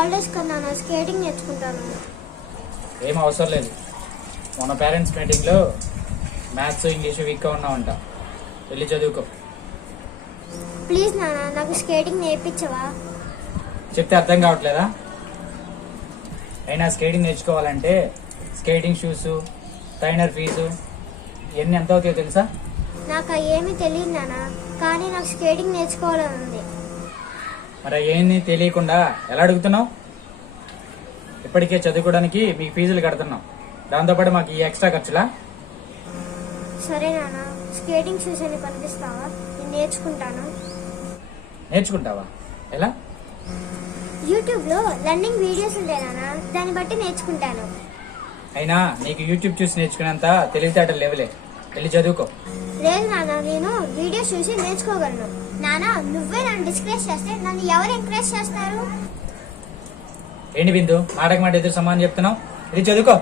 Holidays కన్నా నా skating నేర్చుకుంటాను. ఏం అవసరం లేదు. మన పేరెంట్స్ మీటింగ్లో మ్యాథ్స్ ఇంగ్లీష్ వీక్గా ఉన్నావంట, వెళ్ళి చదువుకో. ప్లీజ్ నాన్న, నాకు స్కేటింగ్ నేర్పించవా? చెప్తే అర్థం కావట్లేదా? అయినా స్కేటింగ్ నేర్చుకోవాలంటే స్కేటింగ్ షూస్, ట్రైనర్ ఫీజు ఇవన్నీ ఎంత అవుతాయో తెలుసా? నాకు ఏమీ తెలియదు నాన్న, కానీ నాకు స్కేటింగ్ నేర్చుకోవాలని ఉంది. మరి ఏంది తెలియకుండా ఎలా అడుగుతున్నావు? ఇప్పటికే చదువుకోవడానికి మీకు ఫీజులు కడుతున్నాం, దాంతోపాటు మాకు ఈ ఎక్స్ట్రా ఖర్చులా? సరే నాన్న, స్కేటింగ్ షూస్ అని పంపిస్తావా? నేను నేర్చుకుంటాను. నేర్చుకుంటావా? ఎలా? యూట్యూబ్లో లర్నింగ్ వీడియోస్ ఉంటాయి నాన్న, దాన్ని బట్టి నేర్చుకుంటాను. అయినా నీకు యూట్యూబ్ చూసి నేర్చుకునేంత తెలివితేటలు లేవులే, వెళ్ళి చదువుకో. లేదు నాన్న, నేను వీడియోస్ చూసి నేర్చుకోగలను. నాన్న, నువ్వే నన్ను డిస్కరేజ్ చేస్తే నన్ను ఎవరు ఎంకరేజ్ చేస్తారు? ఏంటి బిందు, మాటకు మాట ఎదురు సమానం చెప్తున్నావు? వెళ్ళి చదువుకో.